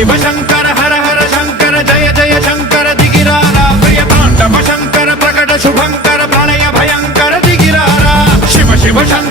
शिव शंकर हर हर शंकर जय जय शंकर दिगिरारा प्रिय तांडव शंकर प्रकट शुभंकर प्रणय भयंकर दिगिरारा शिव शिव शंकर